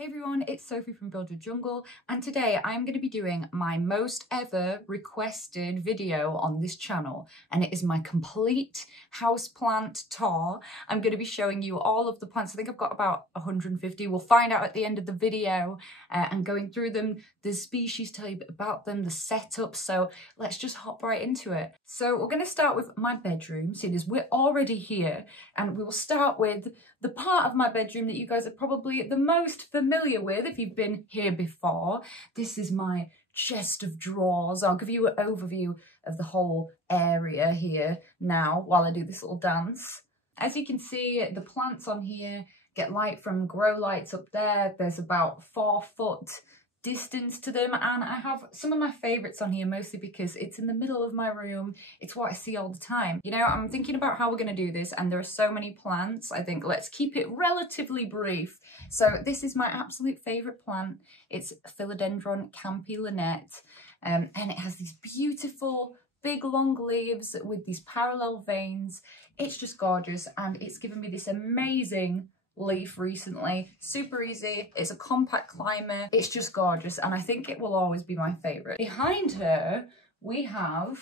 Hey everyone, it's Sophie from Build Your Jungle, and today I'm going to be doing my most ever requested video on this channel, and it is my complete houseplant tour. I'm going to be showing you all of the plants. I think I've got about 150. We'll find out at the end of the video, and going through them, the species, tell you a bit about them, the setup, so let's just hop right into it. So we're going to start with my bedroom, seeing as we're already here, and we will start with the part of my bedroom that you guys are probably the most familiar with if you've been here before. This is my chest of drawers. I'll give you an overview of the whole area here now while I do this little dance. As you can see, the plants on here get light from grow lights up there. There's about 4 foot distance to them, and I have some of my favorites on here, mostly because it's in the middle of my room. It's what I see all the time. You know, I'm thinking about how we're going to do this, and there are so many plants. I think let's keep it relatively brief. So this is my absolute favorite plant. It's Philodendron Campi-Lynette, and it has these beautiful big long leaves with these parallel veins. It's just gorgeous, and it's given me this amazing leaf recently. Super easy, it's a compact climber, it's just gorgeous, and I think it will always be my favorite. Behind her we have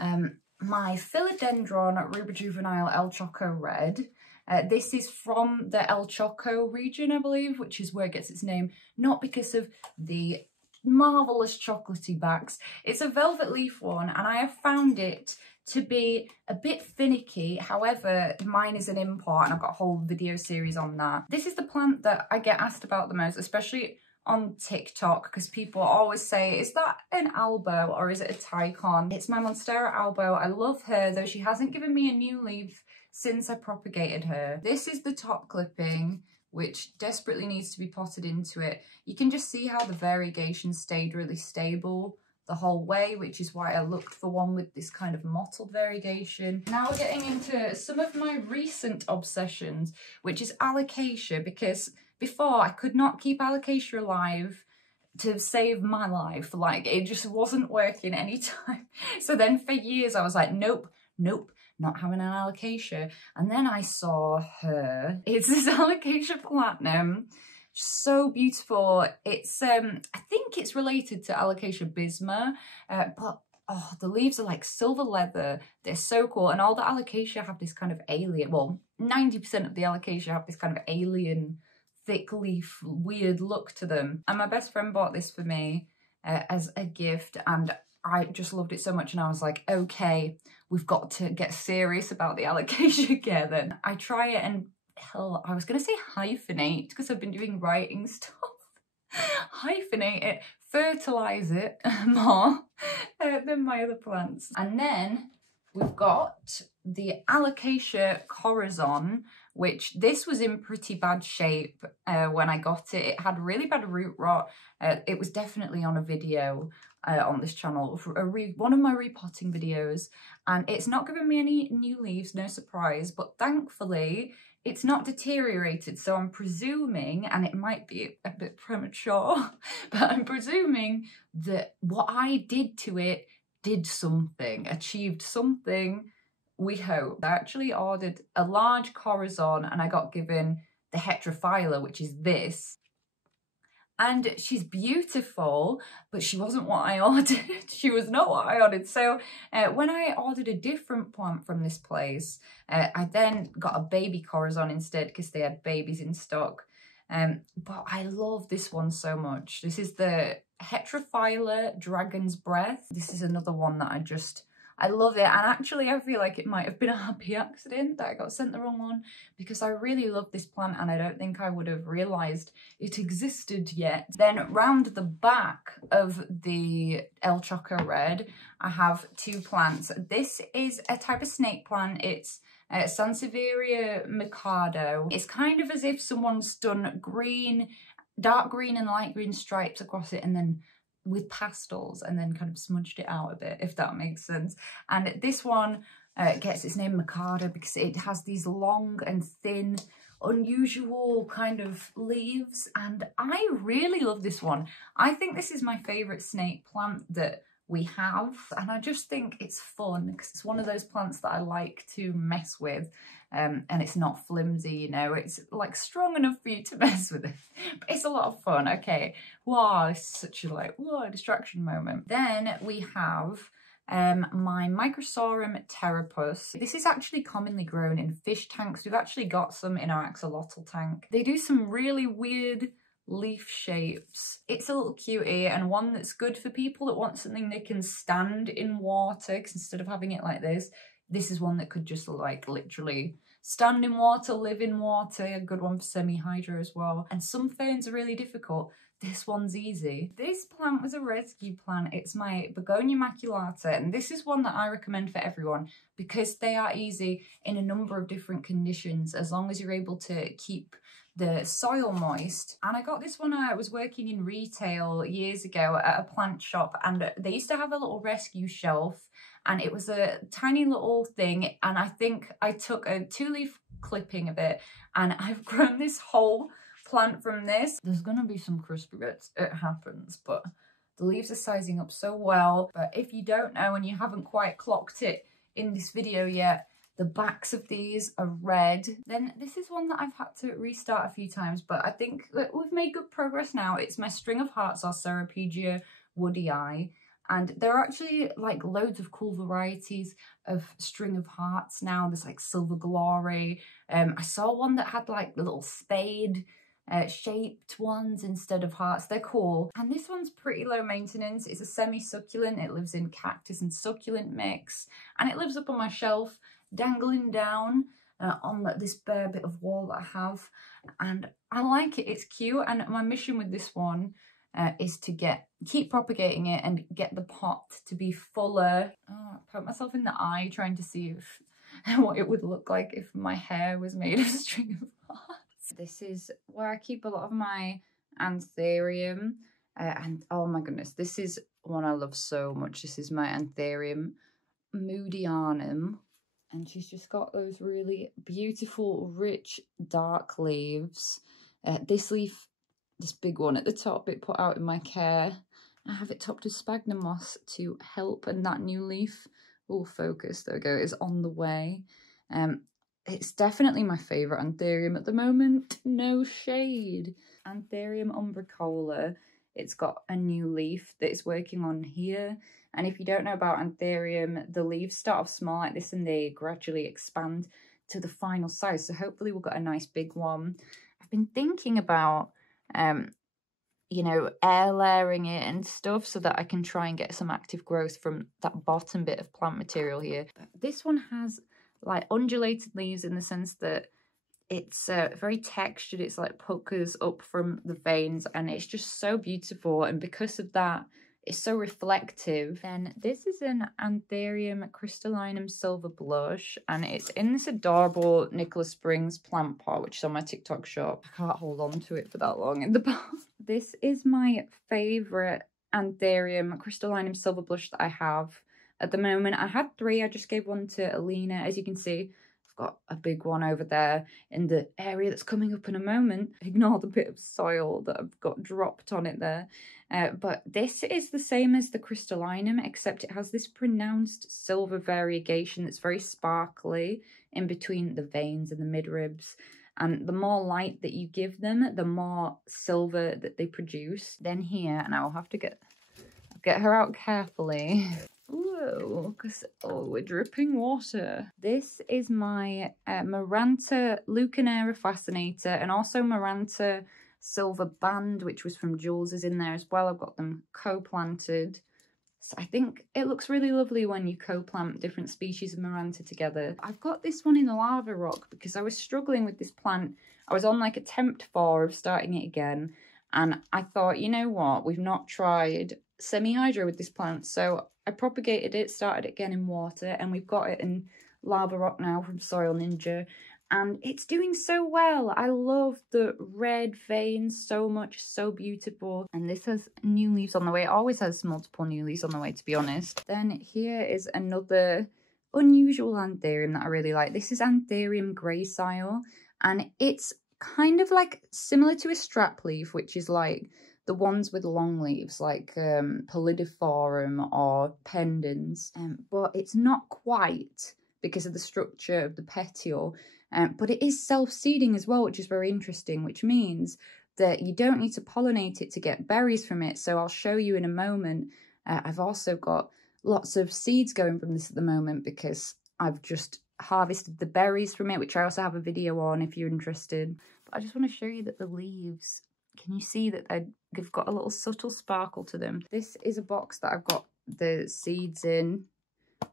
my Philodendron Rubijuvenile El Choco Red. This is from the El Choco region, I believe, which is where it gets its name, not because of the marvelous chocolatey backs. It's a velvet leaf one, and I have found it to be a bit finicky. However, mine is an import, and I've got a whole video series on that. This is the plant that I get asked about the most, especially on TikTok, because people always say, is that an albo or is it a Tycon? It's my Monstera albo. I love her, though she hasn't given me a new leaf since I propagated her. This is the top clipping, which desperately needs to be potted into it. You can just see how the variegation stayed really stable the whole way, which is why I looked for one with this kind of mottled variegation. Now we're getting into some of my recent obsessions, which is alocasia, because before I could not keep alocasia alive to save my life. Like, it just wasn't working anytime. So then for years I was like, nope, not having an alocasia. And then I saw her. It's this Alocasia Platinum. So beautiful. It's I think it's related to Alocasia bisma, but oh, the leaves are like silver leather. They're so cool, and all the Alocasia have this kind of alien, well, 90% of the Alocasia have this kind of alien thick leaf weird look to them. And my best friend bought this for me as a gift, and I just loved it so much, and I was like, okay, we've got to get serious about the Alocasia care then. I try it, and hell, I was going to say hyphenate because I've been doing writing stuff. Hyphenate it, fertilise it more than my other plants. And then we've got the Alocasia corazon, which this was in pretty bad shape when I got it. It had really bad root rot. It was definitely on a video on this channel, one of my repotting videos, and it's not given me any new leaves, no surprise, but thankfully it's not deteriorated. So I'm presuming, and it might be a bit premature, but I'm presuming that what I did to it did something, achieved something, we hope. I actually ordered a large corazon, and I got given the heterophylla, which is this. And she's beautiful, but she wasn't what I ordered. She was not what I ordered. So when I ordered a different plant from this place, I then got a baby corazon instead because they had babies in stock. But I love this one so much. This is the Heterophylla Dragon's Breath. This is another one that I love it, and actually I feel like it might have been a happy accident that I got sent the wrong one, because I really love this plant and I don't think I would have realised it existed yet. Then round the back of the El Choco Red, I have 2 plants. This is a type of snake plant. It's Sansevieria Mikado. It's kind of as if someone's done green, dark green and light green stripes across it, and then with pastels, and then kind of smudged it out a bit, if that makes sense. And this one gets its name Mikado because it has these long and thin, unusual kind of leaves, and I really love this one. I think this is my favourite snake plant that we have, and I just think it's fun because it's one of those plants that I like to mess with, and it's not flimsy, you know, it's like strong enough for you to mess with it, but it's a lot of fun. Okay, wow, it's such a like, whoa, distraction moment. Then we have my Microsorum terrapus. This is actually commonly grown in fish tanks. We've actually got some in our axolotl tank. They do some really weird leaf shapes. It's a little cutie and one that's good for people that want something they can stand in water, because instead of having it like this is one that could just like literally stand in water, live in water. A good one for semi-hydro as well. And some ferns are really difficult. This one's easy. This plant was a rescue plant. It's my Begonia maculata, and this is one that I recommend for everyone because they are easy in a number of different conditions as long as you're able to keep the soil moist. And I got this one, I was working in retail years ago at a plant shop, and they used to have a little rescue shelf, and it was a tiny little thing, and I think I took a 2-leaf clipping of it and I've grown this whole plant from this. There's gonna be some crispy bits, it happens, but the leaves are sizing up so well. But if you don't know and you haven't quite clocked it in this video yet, the backs of these are red. Then this is one that I've had to restart a few times, but I think that we've made good progress now. It's my string of hearts, or Ceropegia woodii. And there are actually like loads of cool varieties of string of hearts now. There's like Silver Glory. I saw one that had like the little spade shaped ones instead of hearts. They're cool. And this one's pretty low maintenance. It's a semi-succulent. It lives in cactus and succulent mix. And it lives up on my shelf, dangling down on this bare bit of wall that I have. And I like it. It's cute. And my mission with this one is to keep propagating it and get the pot to be fuller. Oh, I poked myself in the eye trying to see what it would look like if my hair was made of a string of hearts. This is where I keep a lot of my anthurium. And oh my goodness, this is one I love so much. This is my anthurium moodianum. And she's just got those really beautiful, rich, dark leaves. This leaf, this big one at the top, bit put out in my care. I have it topped with sphagnum moss to help, and that new leaf, oh, focus, there we go, is on the way. It's definitely my favourite anthurium at the moment, no shade. Anthurium umbricola, it's got a new leaf that it's working on here. And if you don't know about anthurium, the leaves start off small like this and they gradually expand to the final size. So hopefully we'll get a nice big one. I've been thinking about, you know, air layering it and stuff so that I can try and get some active growth from that bottom bit of plant material here. But this one has like undulated leaves in the sense that it's very textured. It's like puckers up from the veins and it's just so beautiful. And because of that, it's so reflective. And this is an Anthurium crystallinum silver blush, and it's in this adorable Nicholas Springs plant pot, which is on my TikTok shop. I can't hold on to it for that long in the pot. This is my favourite Anthurium crystallinum silver blush that I have at the moment. I had 3. I just gave one to Alina. As you can see, I've got a big one over there in the area that's coming up in a moment. Ignore the bit of soil that I've got dropped on it there. But this is the same as the crystallinum, except it has this pronounced silver variegation that's very sparkly in between the veins and the midribs. And the more light that you give them, the more silver that they produce. Then here, and I will have to get her out carefully. Whoa, because, oh, we're dripping water. This is my Maranta Lucanera Fascinator, and also Maranta Silver Band, which was from Jules, is in there as well. I've got them co-planted. So I think it looks really lovely when you co-plant different species of Maranta together. I've got this one in the lava rock because I was struggling with this plant. I was on like attempt 4 of starting it again. And I thought, you know what? We've not tried semi-hydro with this plant. So I propagated it, started it again in water, and we've got it in lava rock now from Soil.ninja. And it's doing so well. I love the red veins so much, so beautiful. And this has new leaves on the way. It always has multiple new leaves on the way, to be honest. Then here is another unusual anthurium that I really like. This is Anthurium gracile, and it's kind of like similar to a strap leaf, which is like the ones with long leaves like Pallidiforum or Pendens, but it's not quite because of the structure of the petiole. But it is self-seeding as well, which is very interesting, which means that you don't need to pollinate it to get berries from it. So I'll show you in a moment. I've also got lots of seeds going from this at the moment because I've just harvested the berries from it, which I also have a video on if you're interested. But I just want to show you that the leaves, can you see that they've got a little subtle sparkle to them? This is a box that I've got the seeds in,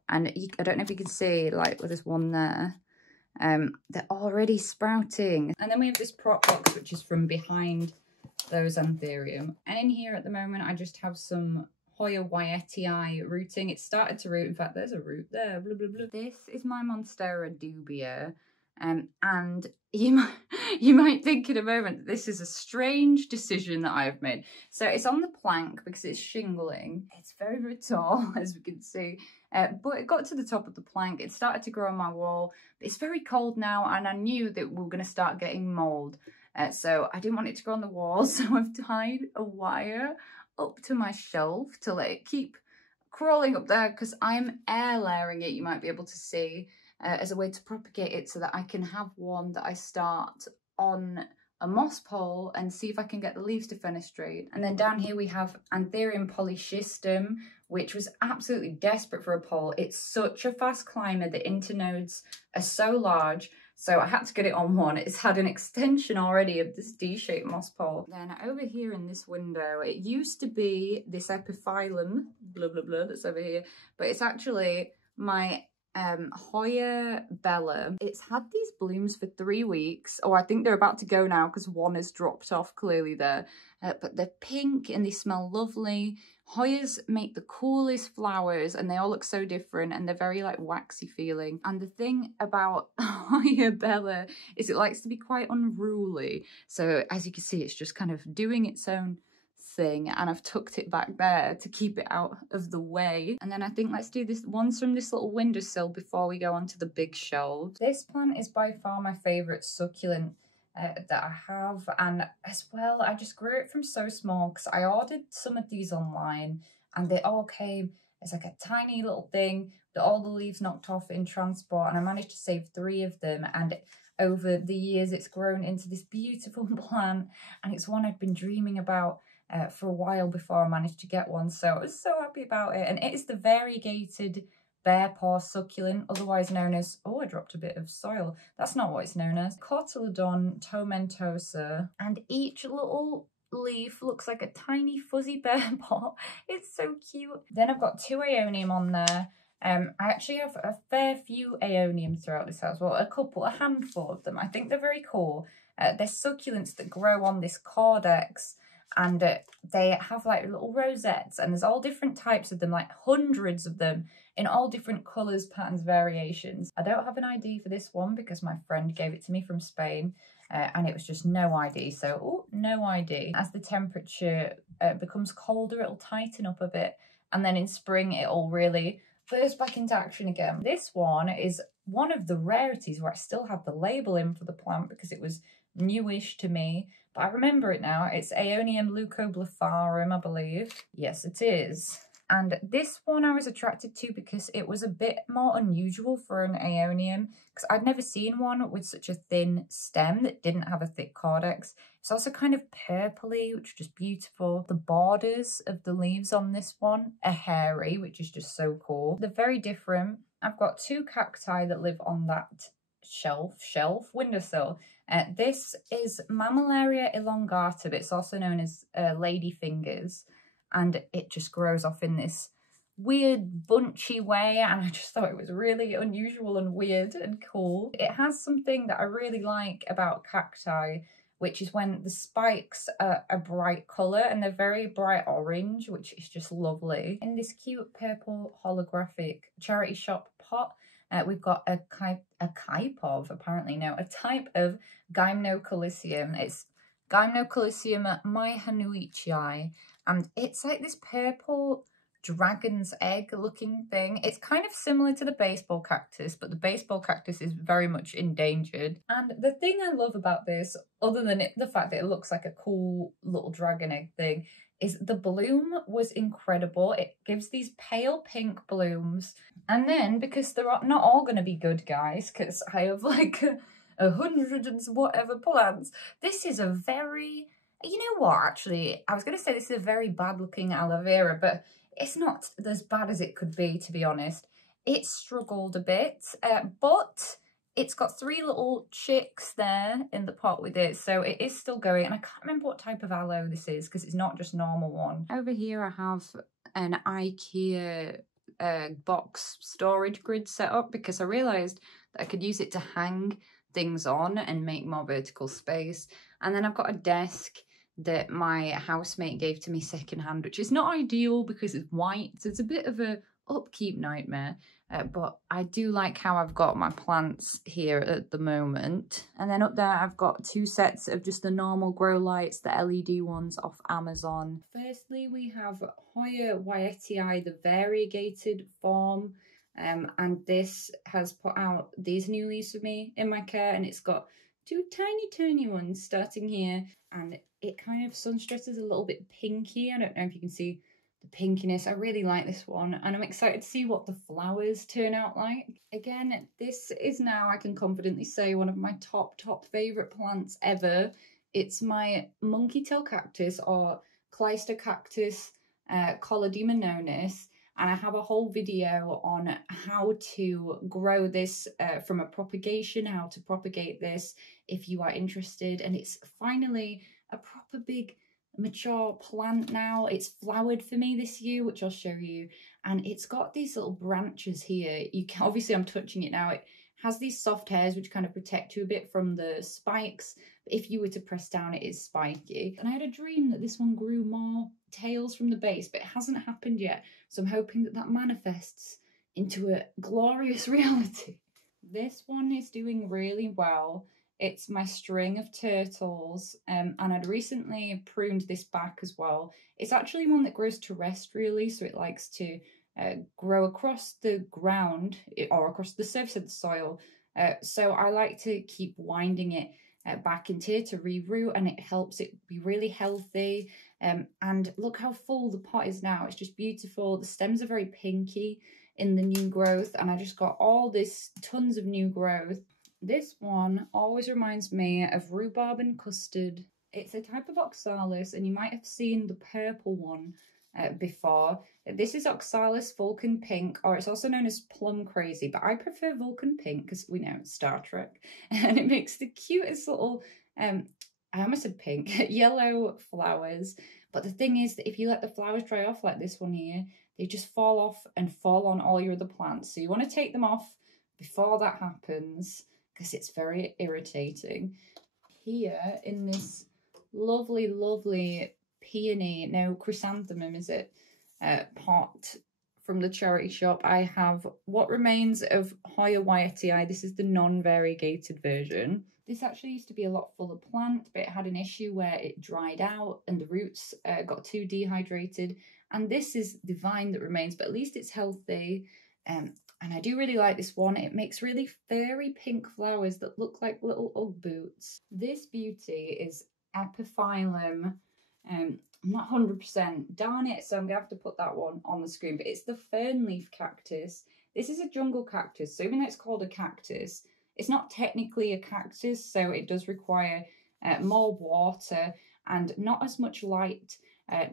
and I don't know if you can see, like with this one there, they're already sprouting. And then we have this prop box, which is from behind those anthurium. And in here at the moment, I just have some Hoya Wyetii rooting. It started to root. In fact, there's a root there. Blah, blah, blah. This is my Monstera dubia. And you might think in a moment that this is a strange decision that I've made. So it's on the plank because it's shingling. It's very, very tall, as we can see. But it got to the top of the plank. It started to grow on my wall. It's very cold now, and I knew that we were going to start getting mold. So I didn't want it to grow on the wall. So I've tied a wire up to my shelf to let it keep crawling up there, because I'm air layering it, you might be able to see, as a way to propagate it so that I can have one that I start on a moss pole and see if I can get the leaves to fenestrate. And then down here we have Anthurium polyschistum, which was absolutely desperate for a pole. It's such a fast climber. The internodes are so large, so I had to get it on one. It's had an extension already of this D-shaped moss pole. Then over here in this window, it used to be this epiphyllum, blah, blah, blah, that's over here, but it's actually my Hoya Bella. It's had these blooms for 3 weeks. Oh, I think they're about to go now because one has dropped off clearly there. But they're pink and they smell lovely. Hoyas make the coolest flowers and they all look so different and they're very like waxy feeling. And the thing about Hoya Bella is it likes to be quite unruly. So as you can see, it's just kind of doing its own thing, and I've tucked it back there to keep it out of the way. And then I think let's do this ones from this little windowsill before we go onto the big shelves. This plant is by far my favourite succulent that I have, and as well I just grew it from so small because I ordered some of these online and they all came as like a tiny little thing with all the leaves knocked off in transport, and I managed to save 3 of them, and over the years it's grown into this beautiful plant, and it's one I've been dreaming about for a while before I managed to get one, so I was so happy about it. And it is the variegated bear paw succulent, otherwise known as, oh, I dropped a bit of soil, that's not what it's known as, Cotyledon tomentosa, and each little leaf looks like a tiny fuzzy bear paw. It's so cute. Then I've got 2 aeonium on there. I actually have a fair few aeoniums throughout this house, well, a handful of them. I think they're very cool. They're succulents that grow on this cordex, and they have like little rosettes, and there's all different types of them, like hundreds of them in all different colours, patterns, variations. I don't have an ID for this one because my friend gave it to me from Spain, and it was just no ID, so oh, no ID. As the temperature becomes colder, it'll tighten up a bit, and then in spring it'll really burst back into action again. This one is one of the rarities where I still have the label in for the plant because it was newish to me, but I remember it now. It's Aeonium leucoblepharum, I believe. Yes, it is. And this one I was attracted to because it was a bit more unusual for an Aeonium, because I'd never seen one with such a thin stem that didn't have a thick cordex. It's also kind of purpley, which is just beautiful. The borders of the leaves on this one are hairy, which is just so cool. They're very different. I've got 2 cacti that live on that windowsill. This is Mammillaria elongata, but it's also known as ladyfingers, and it just grows off in this weird bunchy way, and I just thought it was really unusual and weird and cool. It has something that I really like about cacti, which is when the spikes are a bright colour and they're very bright orange, which is just lovely. In this cute purple holographic charity shop pot, we've got a type of Gymnocalycium. It's Gymnocalycium myhanuichii, and it's like this purple dragon's egg looking thing. It's kind of similar to the baseball cactus, but the baseball cactus is very much endangered. And the thing I love about this, other than the fact that it looks like a cool little dragon egg thing, is the bloom was incredible. It gives these pale pink blooms. And then, because they're not all going to be good, guys, because I have like 100 and whatever plants, this is a very, you know what, actually, I was going to say this is a very bad looking aloe vera, but it's not as bad as it could be, to be honest. It struggled a bit, but it's got 3 little chicks there in the pot with it, so it is still going. And I can't remember what type of aloe this is, because it's not just normal one. Over here I have an IKEA box storage grid set up, because I realised that I could use it to hang things on and make more vertical space. And then I've got a desk that my housemate gave to me secondhand, which is not ideal because it's white, so it's a bit of a upkeep nightmare. But I do like how I've got my plants here at the moment. And then up there I've got 2 sets of just the normal grow lights, the LED ones off Amazon. Firstly, we have Hoya Wyetii, the variegated form. And this has put out these new leaves for me in my care, and it's got 2 tiny ones starting here, and it kind of sun stresses a little bit pinky. I don't know if you can see the pinkiness. I really like this one, and I'm excited to see what the flowers turn out like. Again, this is now, I can confidently say, one of my top favourite plants ever. It's my monkey tail cactus, or Cleistocactus collodimononis. And I have a whole video on how to grow this from a propagation, how to propagate this if you are interested. And it's finally a proper big mature plant now. It's flowered for me this year, which I'll show you. And it's got these little branches here. You can, obviously I'm touching it now. It has these soft hairs which kind of protect you a bit from the spikes. But if you were to press down, it is spiky. And I had a dream that this one grew more tails from the base, but it hasn't happened yet. So I'm hoping that that manifests into a glorious reality. This one is doing really well. It's my string of turtles, and I'd recently pruned this back as well. It's actually one that grows terrestrially, so it likes to grow across the ground or across the surface of the soil. So I like to keep winding it back into here to reroot, and it helps it be really healthy. And look how full the pot is now. It's just beautiful. The stems are very pinky in the new growth, and I just got all this tons of new growth. This one always reminds me of rhubarb and custard. It's a type of oxalis, and you might have seen the purple one before. This is Oxalis Vulcan Pink, or it's also known as Plum Crazy, but I prefer Vulcan Pink because we know it's Star Trek, and it makes the cutest little, I almost said pink, yellow flowers. But the thing is that if you let the flowers dry off like this one here, they just fall off and fall on all your other plants. So you want to take them off before that happens, because it's very irritating. Here in this lovely peony, no, chrysanthemum is it, pot from the charity shop, I have what remains of Hoya Wyetii. This is the non-variegated version. This actually used to be a lot fuller plant, but it had an issue where it dried out and the roots got too dehydrated. And this is the vine that remains, but at least it's healthy. And I do really like this one. It makes really fairy pink flowers that look like little Ugg boots. This beauty is Epiphytes. I'm not 100%, darn it, so I'm going to have to put that one on the screen. But it's the fern leaf cactus. This is a jungle cactus, so even though it's called a cactus, it's not technically a cactus, so it does require more water and not as much light,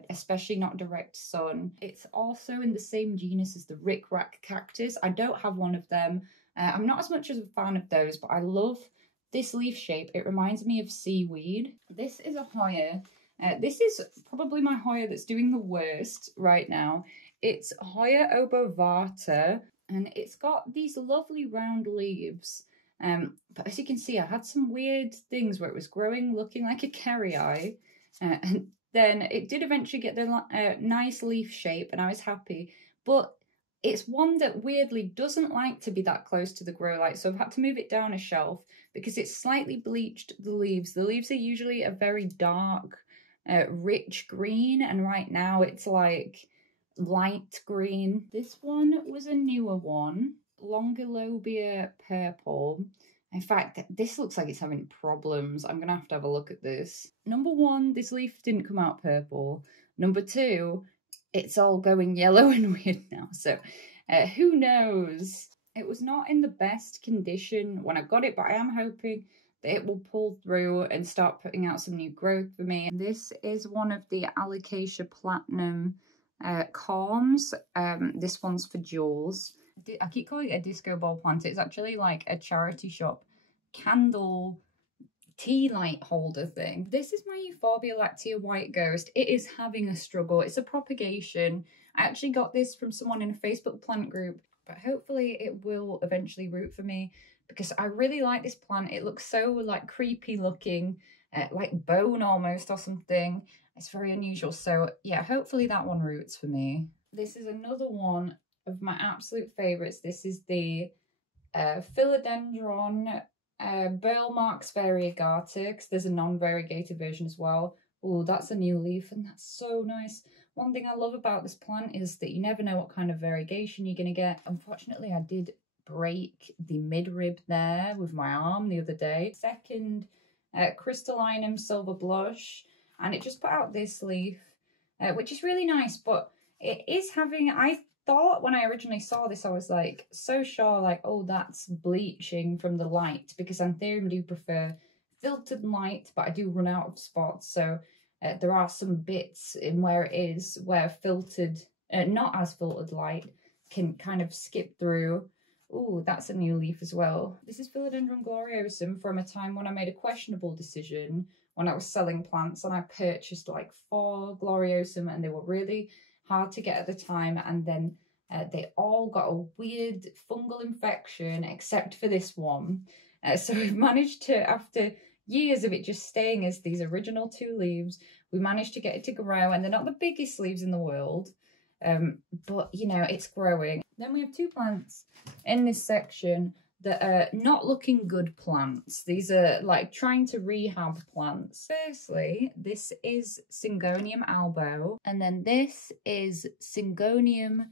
especially not direct sun. It's also in the same genus as the rickrack cactus. I don't have one of them. I'm not as much as a fan of those, but I love this leaf shape. It reminds me of seaweed. This is a Hoya. This is probably my Hoya that's doing the worst right now. It's Hoya obovata, and it's got these lovely round leaves. But as you can see, I had some weird things where it was growing looking like a kerrii, and then it did eventually get the nice leaf shape, and I was happy. But it's one that weirdly doesn't like to be that close to the grow light, so I've had to move it down a shelf because it's slightly bleached the leaves. The leaves are usually a very dark, rich green, and right now it's like light green. This one was a newer one, Longolobia purple. In fact, this looks like it's having problems. I'm gonna have to have a look at this. Number one, this leaf didn't come out purple. Number two, it's all going yellow and weird now. So who knows? It was not in the best condition when I got it, but I am hoping that it will pull through and start putting out some new growth for me. This is one of the Alocasia Platinum corms. This one's for Jules. I keep calling it a disco ball plant. It's actually like a charity shop candle tea light holder thing. This is my Euphorbia lactea white ghost. It is having a struggle. It's a propagation. I actually got this from someone in a Facebook plant group, but hopefully it will eventually root for me because I really like this plant. It looks so like creepy looking, like bone almost or something. It's very unusual. So yeah, hopefully that one roots for me. This is another one of my absolute favorites. This is the Philodendron Burlmarx variegata, because there's a non-variegated version as well. Oh, that's a new leaf and that's so nice. One thing I love about this plant is that you never know what kind of variegation you're going to get. Unfortunately, I did break the midrib there with my arm the other day. Second, Crystallinum Silver Blush, and it just put out this leaf, which is really nice, but it is having, I thought when I originally saw this, I was like so sure, like, oh, that's bleaching from the light, because Anthurium do prefer filtered light, but I do run out of spots. So there are some bits in where it is where filtered, not as filtered light can kind of skip through. Oh, that's a new leaf as well. This is Philodendron gloriosum from a time when I made a questionable decision when I was selling plants, and I purchased like 4 gloriosum, and they were really hard to get at the time, and then they all got a weird fungal infection except for this one. So we've managed to, after years of it just staying as these original 2 leaves, we managed to get it to grow, and they're not the biggest leaves in the world, but you know, it's growing. Then we have 2 plants in this section that are not looking good plants. These are like trying to rehab plants. Firstly, this is Syngonium albo, and then this is Syngonium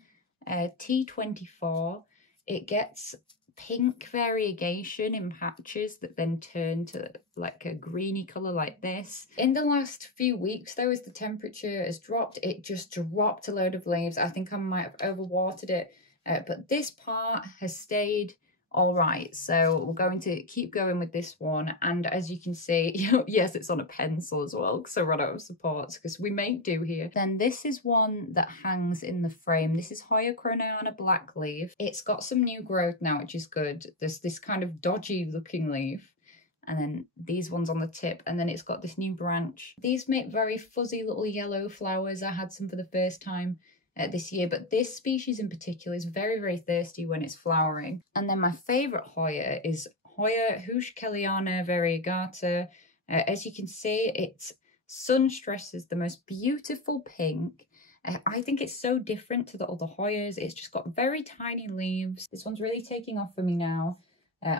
T24. It gets pink variegation in patches that then turn to like a greeny colour like this. In the last few weeks though, as the temperature has dropped, it just dropped a load of leaves. I think I might have overwatered it, but this part has stayed all right. So we're going to keep going with this one, and as you can see, yes, it's on a pencil as well because I run out of supports, because we make do here. Then this is one that hangs in the frame. This is Hoya Croniana blackleaf. It's got some new growth now, which is good. There's this kind of dodgy looking leaf, and then these ones on the tip, and then it's got this new branch. These make very fuzzy little yellow flowers. I had some for the first time this year, but this species in particular is very, very thirsty when it's flowering. And then my favourite Hoya is Hoya Houseplanta variegata. As you can see, its sun stresses the most beautiful pink. I think it's so different to the other Hoyas. It's just got very tiny leaves. This one's really taking off for me now.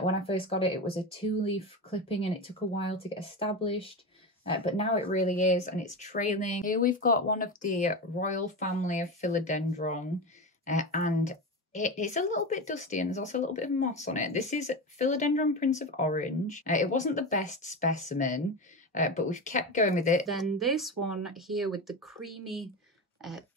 When I first got it, it was a 2-leaf clipping and it took a while to get established. But now it really is, and it's trailing. Here we've got one of the royal family of Philodendron, and it is a little bit dusty, and there's also a little bit of moss on it. This is Philodendron Prince of Orange. It wasn't the best specimen, but we've kept going with it. Then this one here with the creamy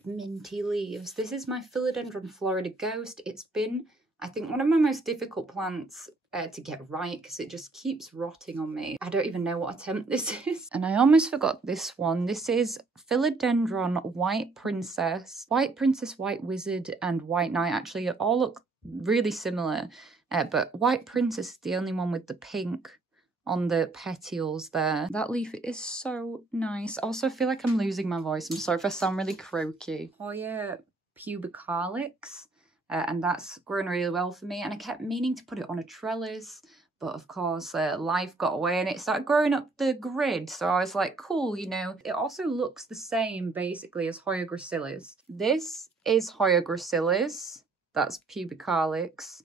minty leaves. This is my Philodendron Florida Ghost. It's been, I think, one of my most difficult plants to get right, because it just keeps rotting on me. I don't even know what attempt this is. And I almost forgot this one. This is Philodendron White Princess, White Wizard, and White Knight. Actually, all look really similar, but White Princess is the only one with the pink on the petioles there. That leaf is so nice. Also, I feel like I'm losing my voice. I'm sorry if I sound really croaky. Hoya pubicalyx. And that's grown really well for me, and I kept meaning to put it on a trellis, but of course life got away and it started growing up the grid, so I was like, cool, you know. It also looks the same basically as Hoya gracilis. This is Hoya gracilis, that's pubicalyx.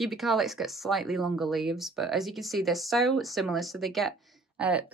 Pubicalyx gets slightly longer leaves, but as you can see, they're so similar, so they get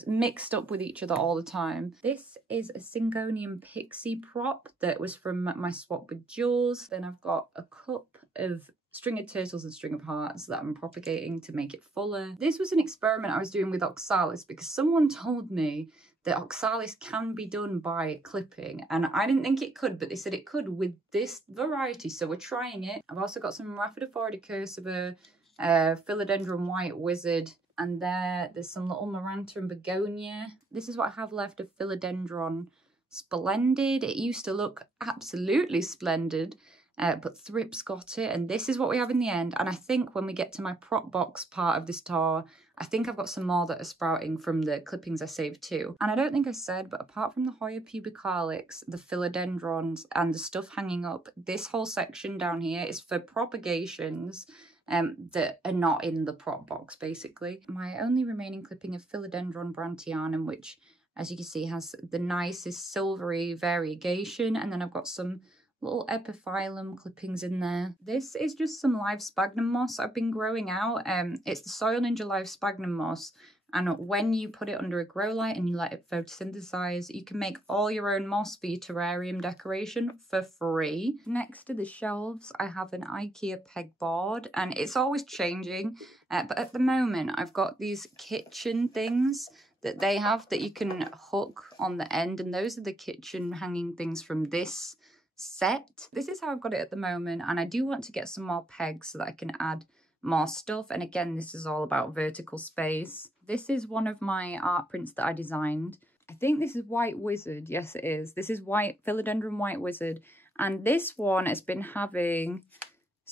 mixed up with each other all the time. This is a Syngonium Pixie prop that was from my swap with Jules. Then I've got a cup of string of turtles and string of hearts that I'm propagating to make it fuller. This was an experiment I was doing with oxalis because someone told me that oxalis can be done by clipping, and I didn't think it could, but they said it could with this variety, so we're trying it. I've also got some Rhaphidophora cursiva, Philodendron White Wizard, and there's some little Maranta and Begonia. This is what I have left of Philodendron Splendid. It used to look absolutely splendid, but Thrip's got it, and this is what we have in the end. And I think when we get to my prop box part of this tour, I think I've got some more that are sprouting from the clippings I saved too. And I don't think I said, but apart from the Hoya pubicalyx, the philodendrons, and the stuff hanging up, this whole section down here is for propagations that are not in the prop box, basically. My only remaining clipping of Philodendron brantianum, which, as you can see, has the nicest silvery variegation, and then I've got some little epiphyllum clippings in there. This is just some live sphagnum moss I've been growing out. It's the soil.ninja live sphagnum moss, and when you put it under a grow light and you let it photosynthesize, you can make all your own moss for your terrarium decoration for free. Next to the shelves, I have an IKEA pegboard, and it's always changing, but at the moment I've got these kitchen things that they have that you can hook on the end, and those are the kitchen hanging things from this set. This is how I've got it at the moment, and I do want to get some more pegs so that I can add more stuff. And again, this is all about vertical space. This is one of my art prints that I designed. I think this is White Wizard. Yes, it is. This is Philodendron White Wizard, and this one has been having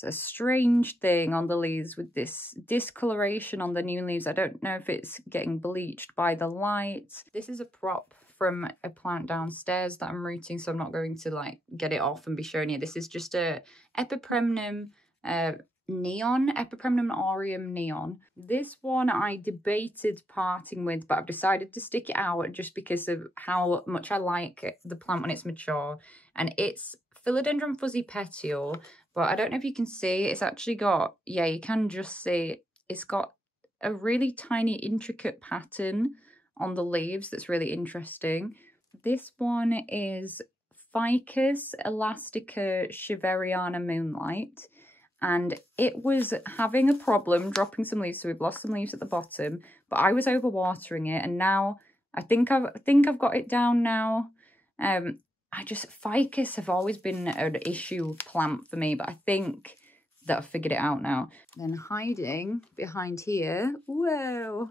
a strange thing on the leaves with this discoloration on the new leaves. I don't know if it's getting bleached by the light. This is a prop from a plant downstairs that I'm rooting, so I'm not going to like get it off and be showing you. This is just a Epipremnum neon, Epipremnum aureum neon. This one I debated parting with, but I've decided to stick it out just because of how much I like the plant when it's mature. And it's Philodendron fuzzy petiole, but I don't know if you can see, it's actually got, yeah, you can just see, it's got a really tiny intricate pattern on the leaves that's really interesting. This one is Ficus elastica shiveriana moonlight, and it was having a problem dropping some leaves, so we've lost some leaves at the bottom, but I was overwatering it, and now I think I've got it down now. Ficus have always been an issue plant for me, but I think that I've figured it out now. Then hiding behind here, whoa,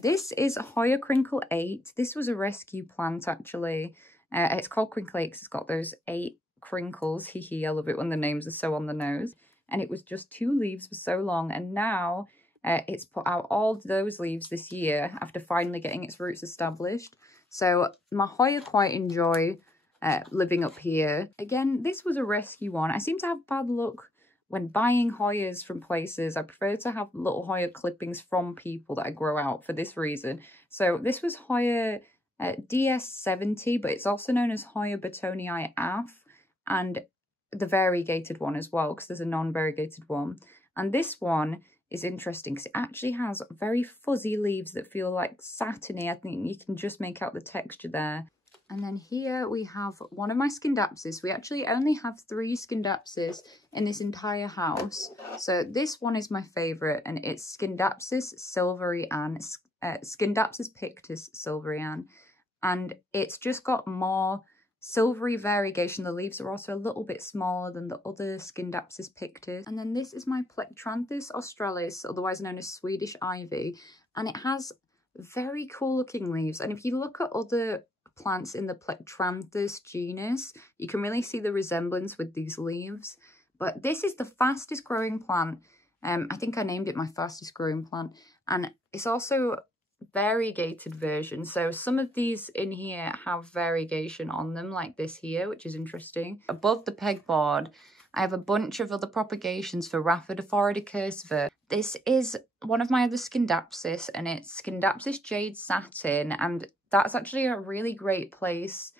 this is Hoya Crinkle 8. This was a rescue plant, actually. It's called Crinkle 8 because it's got those 8 crinkles. Hee, I love it when the names are so on the nose. And it was just 2 leaves for so long, and now it's put out all those leaves this year after finally getting its roots established. So my Hoya quite enjoy living up here. Again, this was a rescue one. I seem to have bad luck when buying Hoyas from places. I prefer to have little Hoya clippings from people that I grow out for this reason. So this was Hoya DS70, but it's also known as Hoya Bertonii AF, and the variegated one as well, because there's a non-variegated one. And this one is interesting because it actually has very fuzzy leaves that feel like satiny. I think you can just make out the texture there. And then here we have one of my Scindapsus. We actually only have 3 Scindapsus in this entire house. So this one is my favourite, and it's Scindapsus silverian, Scindapsus pictus silverian. And it's just got more silvery variegation. The leaves are also a little bit smaller than the other Scindapsus pictus. And then this is my Plectranthus australis, otherwise known as Swedish ivy. And it has very cool looking leaves. And if you look at other plants in the Plectranthus genus, you can really see the resemblance with these leaves. But this is the fastest growing plant. I think I named it my fastest growing plant. And it's also variegated version. So some of these in here have variegation on them, like this here, which is interesting. Above the pegboard, I have a bunch of other propagations for Rhaphidophora cursiva. This is one of my other Scindapsus, and it's Scindapsus Jade Satin, and that's actually a really great place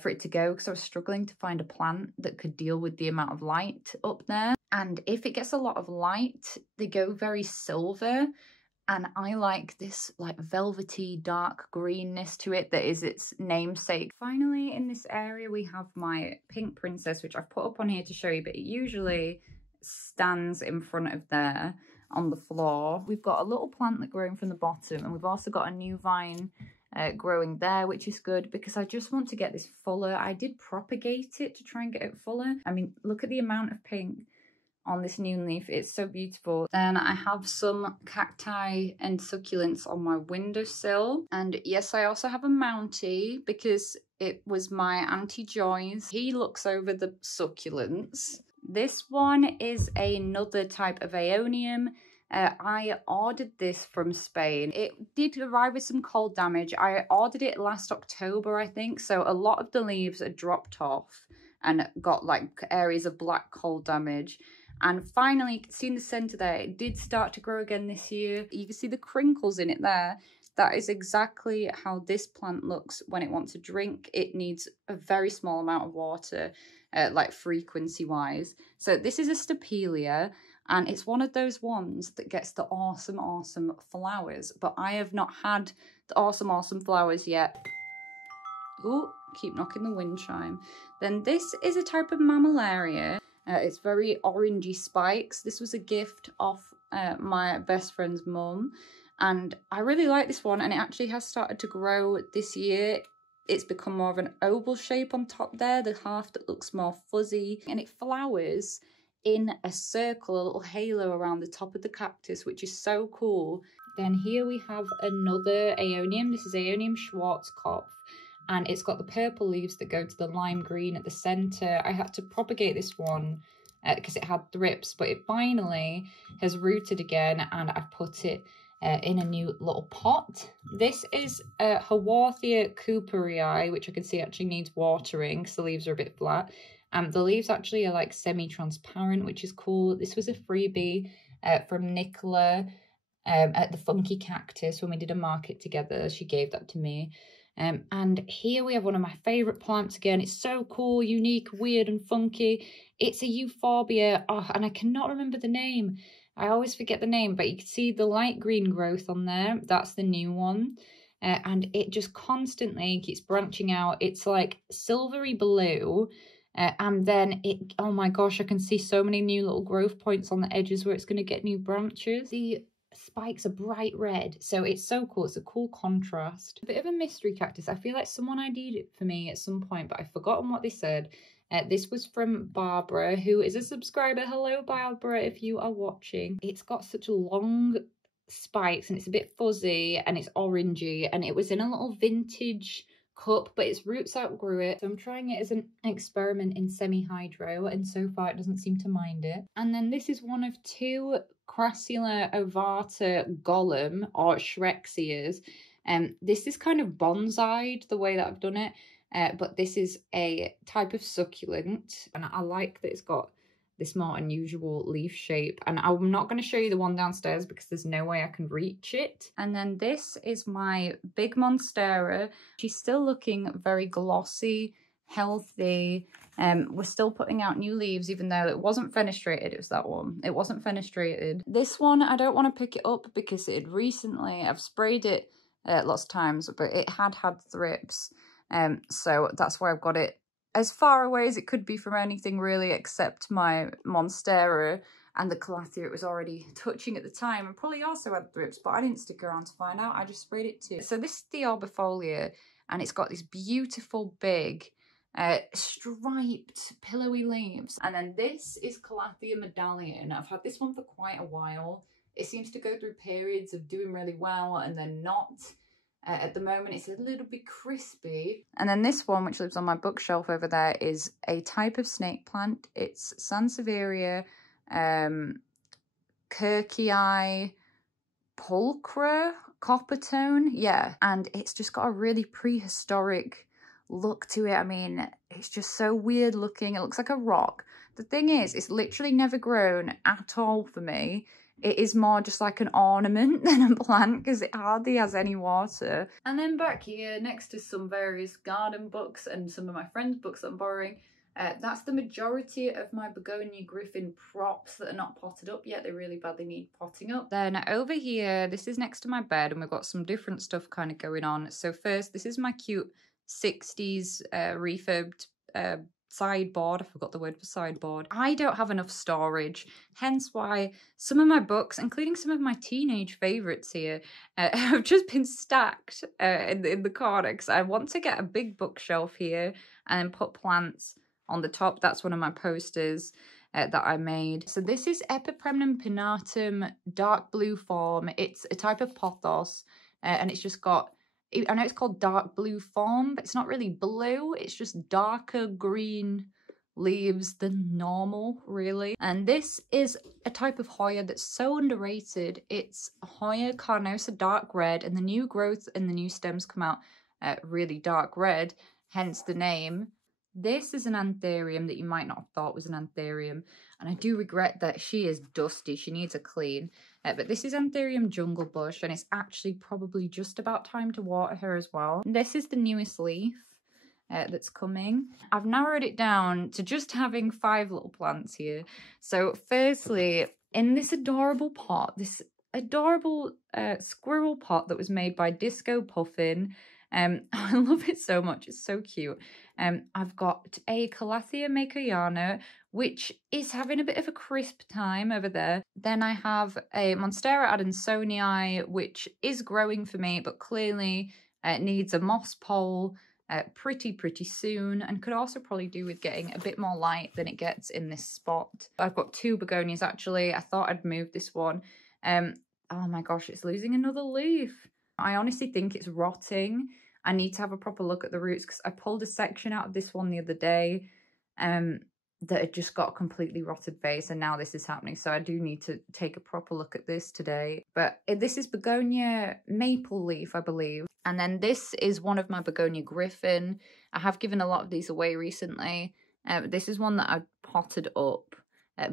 for it to go because I was struggling to find a plant that could deal with the amount of light up there. And if it gets a lot of light, they go very silver. And I like this like velvety dark greenness to it that is its namesake. Finally, in this area, we have my pink princess, which I've put up on here to show you, but it usually stands in front of there on the floor. We've got a little plant that growing from the bottom, and we've also got a new vine growing there, which is good because I just want to get this fuller. I did propagate it to try and get it fuller. I mean, look at the amount of pink on this new leaf. It's so beautiful. Then I have some cacti and succulents on my windowsill. And yes, I also have a Mountie because it was my Auntie Joy's. He looks over the succulents. This one is another type of Aeonium. I ordered this from Spain. It did arrive with some cold damage. I ordered it last October, I think. So a lot of the leaves are dropped off and got like areas of black cold damage. And finally, you can see in the center there, it did start to grow again this year. You can see the crinkles in it there. That is exactly how this plant looks when it wants to drink. It needs a very small amount of water, like frequency-wise. So this is a Stapelia, and it's one of those ones that gets the awesome, awesome flowers. But I have not had the awesome, awesome flowers yet. Oh, keep knocking the wind chime. Then this is a type of Mammillaria. It's very orangey spikes. This was a gift off my best friend's mum. And I really like this one. And it actually has started to grow this year. It's become more of an oval shape on top there. The half that looks more fuzzy. And it flowers in a circle, a little halo around the top of the cactus, which is so cool. Then here we have another Aeonium. This is Aeonium Schwarzkopf. And it's got the purple leaves that go to the lime green at the centre. I had to propagate this one because it had thrips, but it finally has rooted again, and I've put it in a new little pot. This is Haworthia Cooperii, which I can see actually needs watering because the leaves are a bit flat. The leaves actually are like semi-transparent, which is cool. This was a freebie from Nicola at the Funky Cactus when we did a market together. She gave that to me. And here we have one of my favourite plants again. It's so cool, unique, weird and funky. It's a euphorbia. Oh, and I cannot remember the name. I always forget the name, but you can see the light green growth on there. That's the new one. And it just constantly keeps branching out. It's like silvery blue. And then it, oh my gosh, I can see so many new little growth points on the edges where it's going to get new branches. The spikes are bright red, so it's so cool. It's a cool contrast. A bit of a mystery cactus. I feel like someone ID'd it for me at some point, but I've forgotten what they said. This was from Barbara, who is a subscriber. Hello, Barbara, if you are watching. It's got such long spikes, and it's a bit fuzzy, and it's orangey, and it was in a little vintage cup, but its roots outgrew it. So I'm trying it as an experiment in semi-hydro, and so far it doesn't seem to mind it. And then this is one of two Crassula ovata Gollum, or Shrexias. This is kind of bonsai'd the way that I've done it, but this is a type of succulent, and I like that it's got this more unusual leaf shape. And I'm not going to show you the one downstairs because there's no way I can reach it. And then this is my big Monstera. She's still looking very glossy, healthy. We're still putting out new leaves, even though it wasn't fenestrated. It was that one. It wasn't fenestrated. This one, I don't want to pick it up because it recently, I've sprayed it lots of times, but it had thrips. So that's why I've got it as far away as it could be from anything really, except my Monstera and the Calathea it was already touching at the time, and probably also had thrips, but I didn't stick around to find out. I just sprayed it too. So this is the Orbifolia, and it's got these beautiful big striped pillowy leaves. And then this is Calathea Medallion. I've had this one for quite a while. It seems to go through periods of doing really well and then not. At the moment, it's a little bit crispy. And then this one, which lives on my bookshelf over there, is a type of snake plant. It's Sansevieria Kirkii pulchra coppertone. Yeah, and it's just got a really prehistoric look to it. I mean, it's just so weird looking. It looks like a rock. The thing is, it's literally never grown at all for me. It is more just like an ornament than a plant because it hardly has any water. And then back here, next to some various garden books and some of my friends' books that I'm borrowing, That's the majority of my begonia griffin props that are not potted up yet. They really badly need potting up. Then over here, this is next to my bed, and we've got some different stuff kind of going on. So first, this is my cute 60s refurbed sideboard. I forgot the word for sideboard. I don't have enough storage, hence why some of my books, including some of my teenage favorites here, have just been stacked in the corner, because I want to get a big bookshelf here and then put plants on the top. That's one of my posters that I made. So this is Epipremnum pinnatum dark blue form. It's a type of pothos, and it's just got, I know it's called dark blue form, but it's not really blue. It's just darker green leaves than normal, really. And this is a type of Hoya that's so underrated. It's Hoya carnosa dark red, and the new growth and the new stems come out really dark red, hence the name. This is an anthurium that you might not have thought was an anthurium, and I do regret that she is dusty. She needs a clean. But this is Anthurium jungle bush, and it's actually probably just about time to water her as well. This is the newest leaf that's coming. I've narrowed it down to just having 5 little plants here. So firstly, in this adorable pot, this adorable squirrel pot that was made by Disco Puffin. I love it so much. It's so cute. I've got a Calathea Makayana, which is having a bit of a crisp time over there. Then I have a Monstera Adansonii, which is growing for me, but clearly needs a moss pole pretty soon, and could also probably do with getting a bit more light than it gets in this spot. I've got 2 begonias actually. I thought I'd move this one. Oh my gosh, it's losing another leaf. I honestly think it's rotting. I need to have a proper look at the roots, because I pulled a section out of this one the other day that had just got a completely rotted base, and now this is happening. So I do need to take a proper look at this today. But this is begonia maple leaf, I believe. And then this is one of my begonia griffin. I have given a lot of these away recently. This is one that I potted up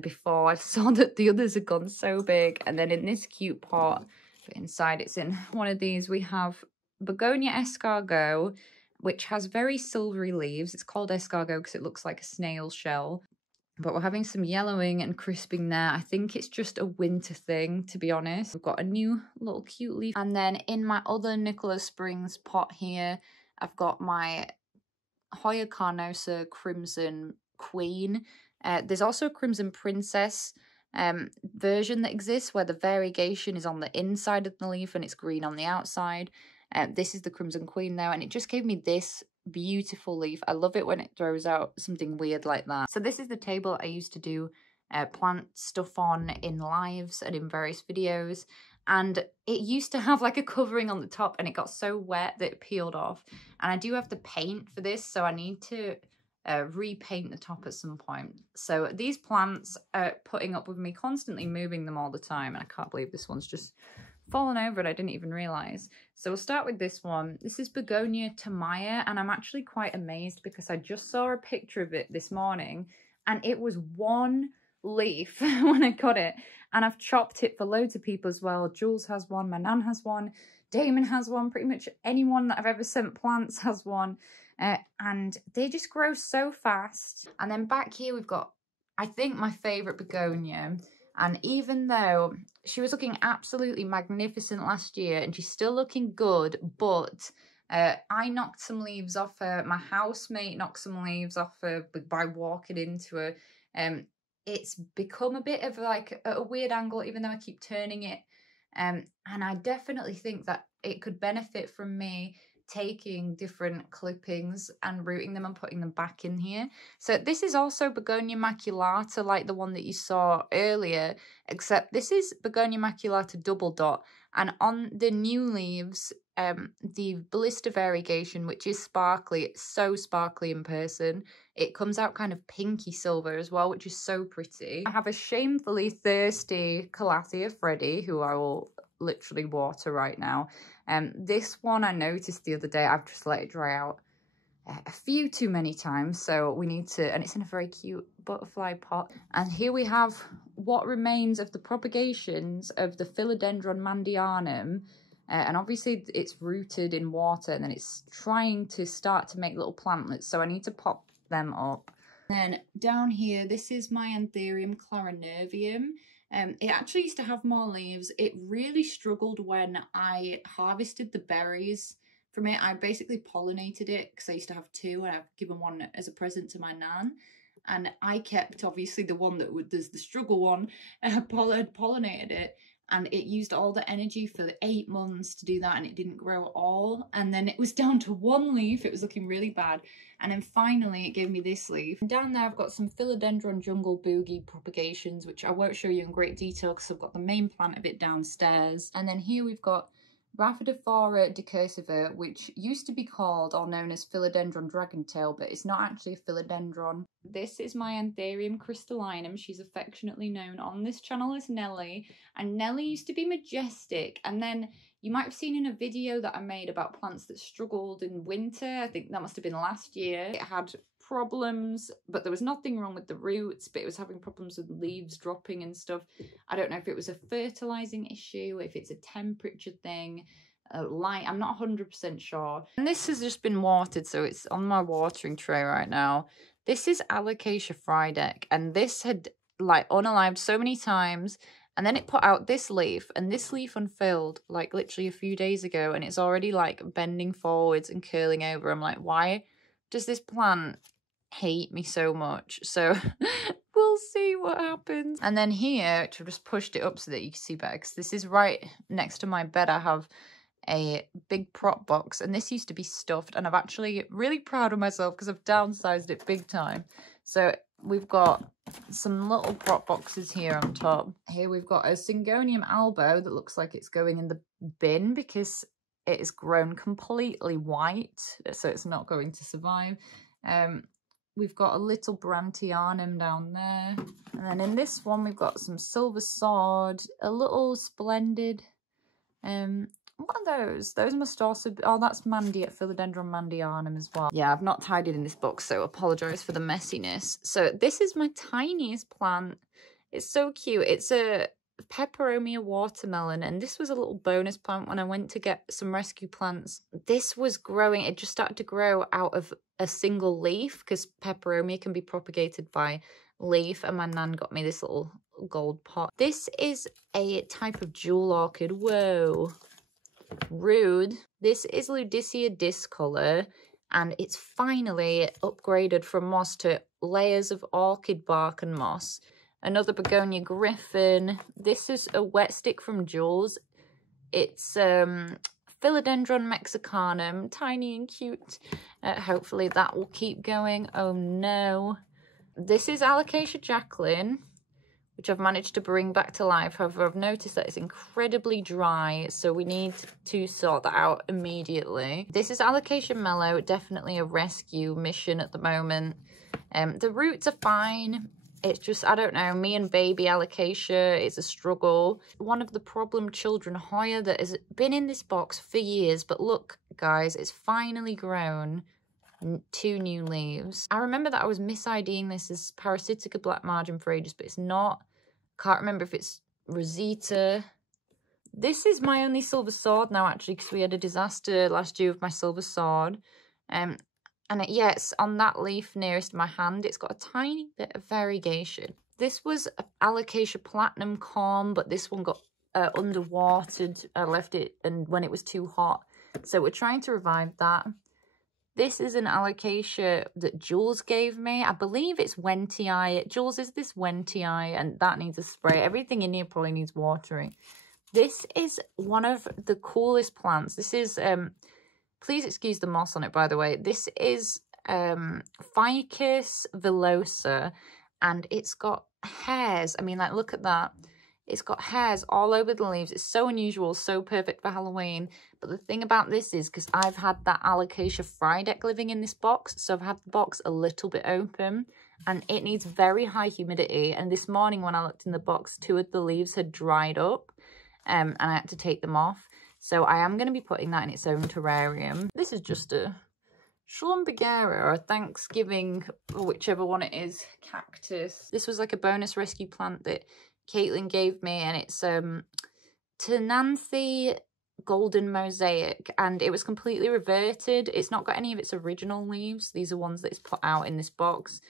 before I saw that the others had gone so big. And then in this cute pot, but inside it's in one of these, we have begonia escargot, which has very silvery leaves. It's called escargot because it looks like a snail shell. But we're having some yellowing and crisping there. I think it's just a winter thing, to be honest. We've got a new little cute leaf. And then in my other Nicholas Springs pot here, I've got my Hoya carnosa Crimson Queen. There's also a Crimson Princess version that exists, where the variegation is on the inside of the leaf and it's green on the outside. This is the Crimson Queen now, and it just gave me this beautiful leaf. I love it when it throws out something weird like that. So this is the table I used to do plant stuff on in lives and in various videos, and it used to have like a covering on the top, and it got so wet that it peeled off. And I do have the paint for this, so I need to repaint the top at some point. So these plants are putting up with me constantly moving them all the time, and I can't believe this one's just fallen over and I didn't even realize. So we'll start with this one. This is Begonia Tamaya, and I'm actually quite amazed because I just saw a picture of it this morning and it was one leaf when I got it, and I've chopped it for loads of people as well. Jules has one, my nan has one, Damon has one, pretty much anyone that I've ever sent plants has one. And they just grow so fast. And then back here we've got, I think, my favourite begonia. And even though she was looking absolutely magnificent last year and she's still looking good, but I knocked some leaves off her. My housemate knocked some leaves off her by walking into her. It's become a bit of like a weird angle, even though I keep turning it. And I definitely think that it could benefit from me taking different clippings and rooting them and putting them back in here. So this is also Begonia maculata, like the one that you saw earlier, except this is Begonia maculata double dot, and on the new leaves, the blister variegation, which is sparkly, it's so sparkly in person, it comes out kind of pinky silver as well, which is so pretty. I have a shamefully thirsty Calathea Freddy, who I will literally water right now. This one I noticed the other day, I've just let it dry out a few too many times, so we need to, and it's in a very cute butterfly pot. And here we have what remains of the propagations of the Philodendron mandianum, and obviously it's rooted in water and then it's trying to start to make little plantlets, so I need to pop them up. Then down here, this is my Anthurium clarinervium. It actually used to have more leaves. It really struggled when I harvested the berries from it. I basically pollinated it because I used to have two and I've given one as a present to my nan. And I kept, obviously, the one that there's the struggle one, pollinated it. And it used all the energy for 8 months to do that, and it didn't grow at all. And then it was down to one leaf. It was looking really bad. And then finally it gave me this leaf. And down there I've got some philodendron jungle boogie propagations, which I won't show you in great detail because I've got the main plant of it downstairs. And then here we've got Rhaphidophora decursiva, which used to be called or known as philodendron dragontail, but it's not actually a philodendron. This is my Anthurium crystallinum. She's affectionately known on this channel as Nelly, and Nelly used to be majestic. And then you might have seen in a video that I made about plants that struggled in winter, I think that must have been last year. It had problems, but there was nothing wrong with the roots, but it was having problems with leaves dropping and stuff. I don't know if it was a fertilizing issue, if it's a temperature thing, light, I'm not 100% sure. And this has just been watered, so it's on my watering tray right now. This is Alocasia frydek, and this had like unalived so many times, and then it put out this leaf, and this leaf unfurled like literally a few days ago, and it's already like bending forwards and curling over. I'm like, why does this plant hate me so much? So we'll see what happens. And then here, which I've just pushed it up so that you can see better, because this is right next to my bed, I have a big prop box, and this used to be stuffed, and I'm actually really proud of myself because I've downsized it big time. So we've got some little prop boxes here on top. Here we've got a Syngonium albo that looks like it's going in the bin because it is grown completely white, so it's not going to survive. We've got a little Brantianum down there. And then in this one, we've got some silver sword, a little splendid. What are those? Those must also be, oh, that's Philodendron Mandianum as well. Yeah, I've not tidied in this box, so apologise for the messiness. So this is my tiniest plant. It's so cute. It's a Peperomia watermelon, and this was a little bonus plant when I went to get some rescue plants. This was growing, it just started to grow out of a single leaf because Peperomia can be propagated by leaf, and my nan got me this little gold pot. This is a type of jewel orchid. Whoa, rude. This is Ludicea discolor, and it's finally upgraded from moss to layers of orchid bark and moss. Another Begonia Griffin. This is a wet stick from Jules. It's Philodendron Mexicanum, tiny and cute. Hopefully that will keep going. Oh no. This is Alocasia Jacqueline, which I've managed to bring back to life. However, I've noticed that it's incredibly dry, so we need to sort that out immediately. This is Alocasia Mellow, definitely a rescue mission at the moment. The roots are fine. It's just, I don't know, me and baby Alocasia, it's a struggle. One of the problem children, Hoya, that has been in this box for years, but look, guys, it's finally grown 2 new leaves. I remember that I was mis-IDing this as Parasitica black margin for ages, but it's not. Can't remember if it's Rosita. This is my only silver sword now, actually, because we had a disaster last year with my silver sword. And yeah, it's on that leaf nearest my hand. It's got a tiny bit of variegation. This was Alocasia Platinum Corn, but this one got underwatered. I left it and when it was too hot. So we're trying to revive that. This is an Alocasia that Jules gave me. I believe it's Wentii. Jules, is this Wentii? And that needs a spray. Everything in here probably needs watering. This is one of the coolest plants. This is... please excuse the moss on it, by the way. This is Ficus villosa, and it's got hairs. I mean, like, look at that. It's got hairs all over the leaves. It's so unusual, so perfect for Halloween. But the thing about this is, because I've had that Alocasia frydek living in this box, so I've had the box a little bit open, and it needs very high humidity. And this morning when I looked in the box, 2 of the leaves had dried up, and I had to take them off. So I am going to be putting that in its own terrarium. This is just a Schlumbergera or a Thanksgiving, or whichever one it is, cactus. This was like a bonus rescue plant that Caitlin gave me, and it's Tenanthe Golden Mosaic, and it was completely reverted. It's not got any of its original leaves. These are ones that it's put out in this box.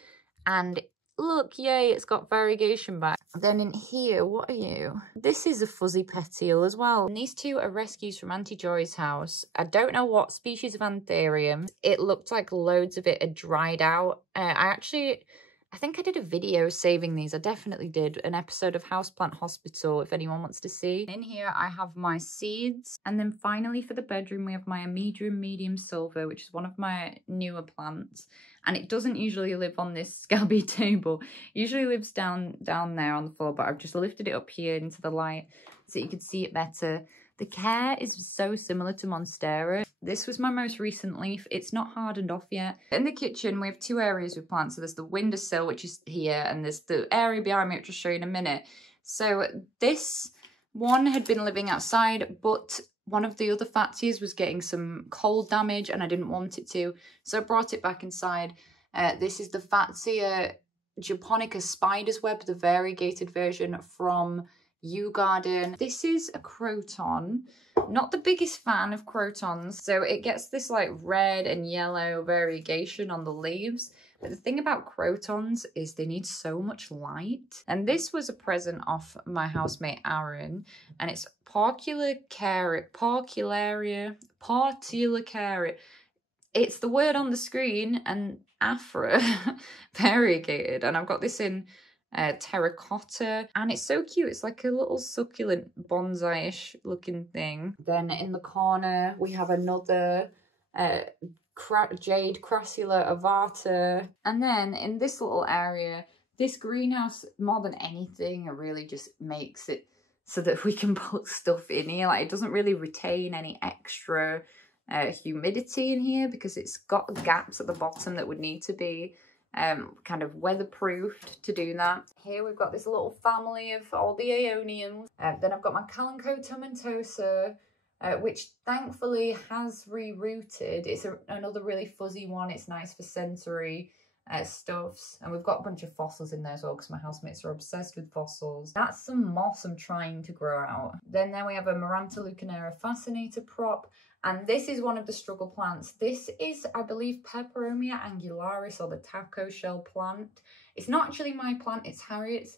And look, yay, it's got variegation back. Then in here, what are you? This is a fuzzy petiole as well. And these two are rescues from Auntie Joy's house. I don't know what species of anthurium. It looked like loads of it had dried out. I think I did a video saving these. I definitely did an episode of Houseplant Hospital if anyone wants to see. In here I have my seeds. And then finally for the bedroom we have my Amedium medium silver, which is one of my newer plants. And it doesn't usually live on this scabby table. It usually lives down there on the floor, but I've just lifted it up here into the light so you can see it better. The care is so similar to Monstera. This was my most recent leaf. It's not hardened off yet. In the kitchen, we have two areas with plants. So there's the windowsill, which is here, and there's the area behind me, which I'll show you in a minute. So this one had been living outside, but one of the other Fatsias was getting some cold damage and I didn't want it to. So I brought it back inside. This is the Fatsia japonica spider's web, the variegated version from Garden. This is a croton. Not the biggest fan of crotons. So it gets this like red and yellow variegation on the leaves. But the thing about crotons is they need so much light. And this was a present off my housemate Aaron. And it's Portularia. It's the word on the screen, and Afra variegated. And I've got this in terracotta, and it's so cute. It's like a little succulent bonsai-ish looking thing. Then in the corner we have another jade crassula ovata. And then in this little area, this greenhouse, more than anything, it really just makes it so that we can put stuff in here. Like, it doesn't really retain any extra humidity in here because it's got gaps at the bottom that would need to be kind of weatherproofed to do that. Here we've got this little family of all the Aeoniums. Then I've got my Kalanchoe tomentosa, which thankfully has rerouted. It's another really fuzzy one. It's nice for sensory stuffs. And we've got a bunch of fossils in there as well because my housemates are obsessed with fossils. That's some moss I'm trying to grow out. Then there we have a Maranta leucanera fascinator prop. And this is one of the struggle plants. This is, I believe, Peperomia angularis, or the taco shell plant. It's not actually my plant, it's Harriet's.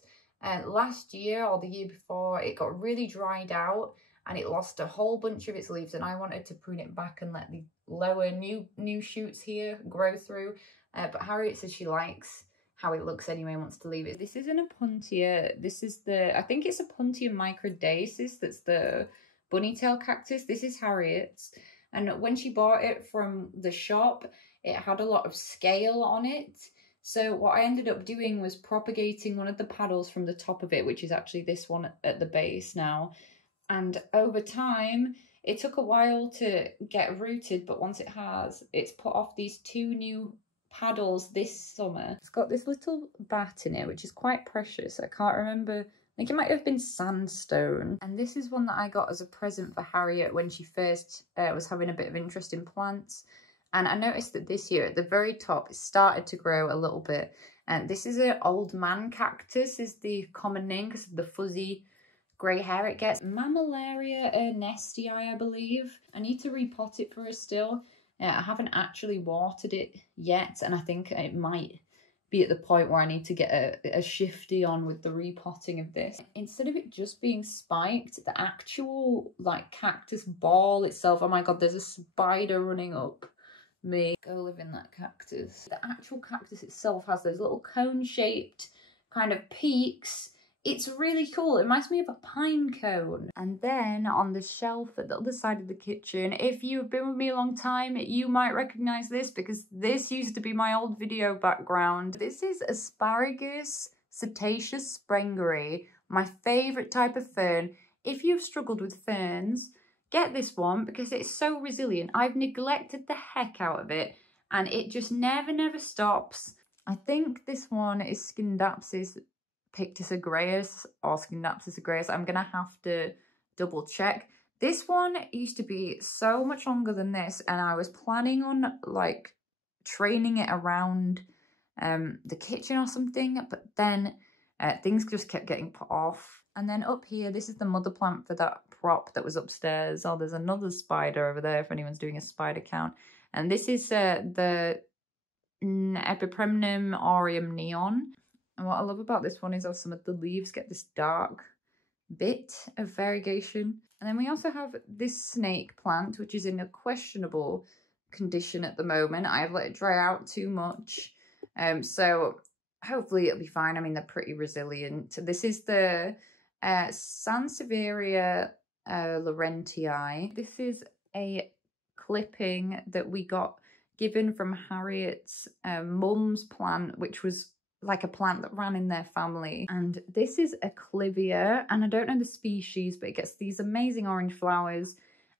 Last year or the year before, it got really dried out and it lost a whole bunch of its leaves, and I wanted to prune it back and let the lower new shoots here grow through. But Harriet says she likes how it looks anyway and wants to leave it. This isn't a Puntia. This is I think it's a Puntia microdasis. That's the bunny tail cactus. This is Harriet's, and when she bought it from the shop, it had a lot of scale on it. So what I ended up doing was propagating one of the paddles from the top of it, which is actually this one at the base now. And over time, it took a while to get rooted, but once it has, it's put off these two new paddles this summer. It's got this little bat in it, which is quite precious. I can't remember. I think it might have been sandstone. And this is one that I got as a present for Harriet when she first was having a bit of interest in plants. And I noticed that this year at the very top, it started to grow a little bit. And this is an old man cactus, is the common name because of the fuzzy grey hair it gets. Mammillaria ernestii, I believe. I need to repot it for her still. I haven't actually watered it yet, and I think it might be at the point where I need to get a shifty on with the repotting of this. Instead of it just being spiked, the actual like cactus ball itself, oh my god, there's a spider running up me. Go live in that cactus. The actual cactus itself has those little cone-shaped kind of peaks. It's really cool. It reminds me of a pine cone. And then on the shelf at the other side of the kitchen, if you've been with me a long time, you might recognize this because this used to be my old video background. This is Asparagus setaceus sprengeri, my favorite type of fern. If you've struggled with ferns, get this one because it's so resilient. I've neglected the heck out of it and it just never stops. I think this one is Scindapsus Pictus agreus or Scindapsus agreus. I'm gonna have to double check. This one used to be so much longer than this, and I was planning on like training it around the kitchen or something, but then things just kept getting put off. And then up here, this is the mother plant for that prop that was upstairs. Oh, there's another spider over there if anyone's doing a spider count. And this is the Epipremnum aureum neon. And what I love about this one is how some of the leaves get this dark bit of variegation. And then we also have this snake plant, which is in a questionable condition at the moment. I have let it dry out too much. So hopefully it'll be fine. I mean, they're pretty resilient. This is the Sansevieria Laurentii. This is a clipping that we got given from Harriet's mum's plant, which was like a plant that ran in their family. And this is a clivia, and I don't know the species, but it gets these amazing orange flowers.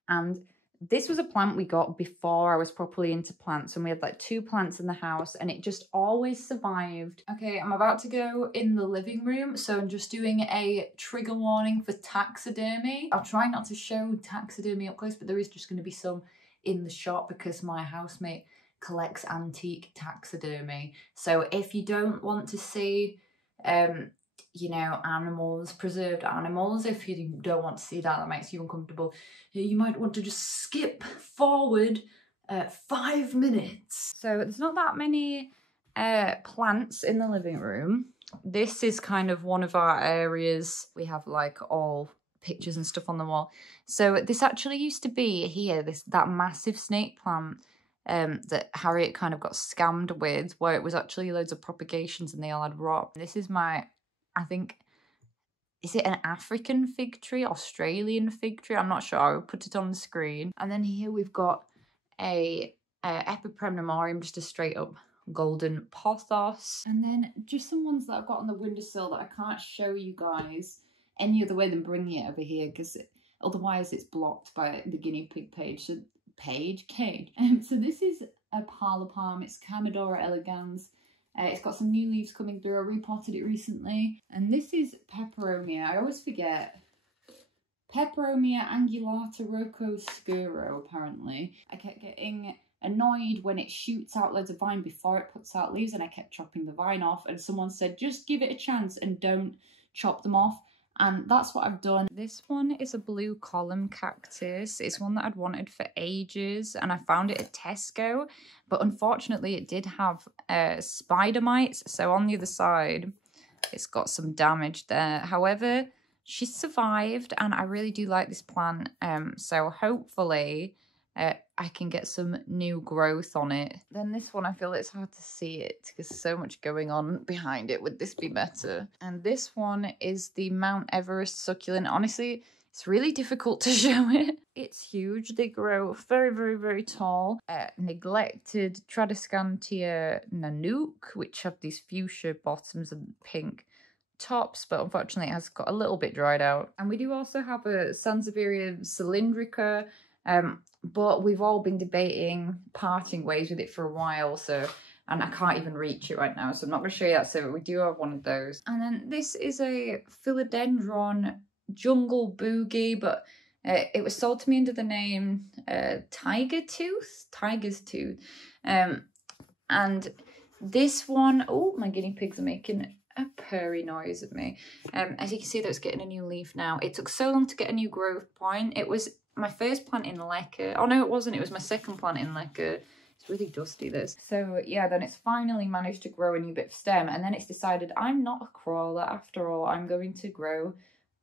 And this was a plant we got before I was properly into plants, and we had like 2 plants in the house, and it just always survived. Okay, I'm about to go in the living room, so I'm just doing a trigger warning for taxidermy. I'll try not to show taxidermy up close, but there is just going to be some in the shop because my housemate collects antique taxidermy. So if you don't want to see you know, animals, preserved animals, if you don't want to see that makes you uncomfortable, you might want to just skip forward 5 minutes. So there's not that many plants in the living room. This is kind of one of our areas. We have like all pictures and stuff on the wall. So this actually used to be here, that massive snake plant that Harriet kind of got scammed with, where it was actually loads of propagations and they all had rot. This is my, I think, is it an African fig tree, Australian fig tree? I'm not sure. I'll put it on the screen. And then here we've got a Epipremnum aureum, just a straight up golden pothos. And then just some ones that I've got on the windowsill that I can't show you guys any other way than bringing it over here, because otherwise it's blocked by the guinea pig page. So cage. So this is a parlour palm. It's Camedora elegans. It's got some new leaves coming through. I repotted it recently. And this is Peperomia. I always forget. Peperomia angulata rocoscuro, apparently. I kept getting annoyed when it shoots out loads of vine before it puts out leaves, and I kept chopping the vine off. And someone said, just give it a chance and don't chop them off. And that's what I've done. This one is a blue column cactus. It's one that I'd wanted for ages, and I found it at Tesco, but unfortunately it did have spider mites. So on the other side, it's got some damage there. However, she survived, and I really do like this plant. So hopefully I can get some new growth on it. Then this one, I feel it's hard to see it because there's so much going on behind it. Would this be better? And this one is the Mount Everest succulent. Honestly, it's really difficult to show it. It's huge. They grow very, very, very tall. Neglected Tradescantia nanook, which have these fuchsia bottoms and pink tops, but unfortunately it has got a little bit dried out. And we do also have a Sansevieria cylindrica, but we've all been debating parting ways with it for a while, so, and I can't even reach it right now, so I'm not going to show you that. So we do have one of those. And then this is a philodendron jungle boogie, but it was sold to me under the name tiger's tooth. And this one, oh, my guinea pigs are making a purry noise at me. As you can see, that's getting a new leaf now. It took so long to get a new growth point. It was my first plant in Lecker. Oh no, it wasn't. It was my second plant in Lecker. It's really dusty, this. So yeah, then it's finally managed to grow a new bit of stem, and then it's decided I'm not a crawler after all. I'm going to grow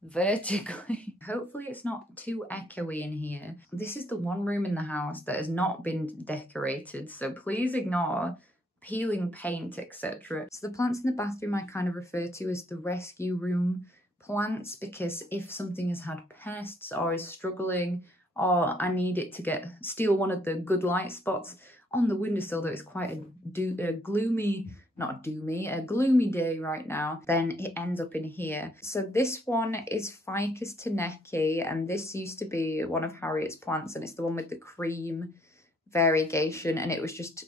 vertically. Hopefully it's not too echoey in here. This is the one room in the house that has not been decorated, so please ignore peeling paint, etc. So the plants in the bathroom I kind of refer to as the rescue room plants, because if something has had pests or is struggling, or I need it to steal one of the good light spots on the windowsill, that is quite a gloomy day right now, then it ends up in here. So this one is Ficus teneki, and this used to be one of Harriet's plants, and it's the one with the cream variegation, and it was just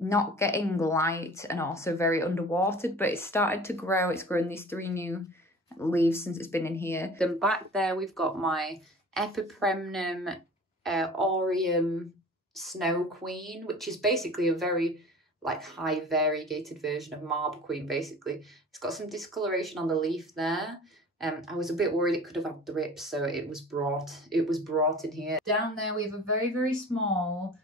not getting light and also very underwatered, but it started to grow. It's grown these 3 new leaves since it's been in here. Then back there we've got my Epipremnum aureum snow queen, which is basically a very like high variegated version of marble queen. Basically, it's got some discoloration on the leaf there. I was a bit worried it could have had drips, so it was brought in here. Down there we have a very, very small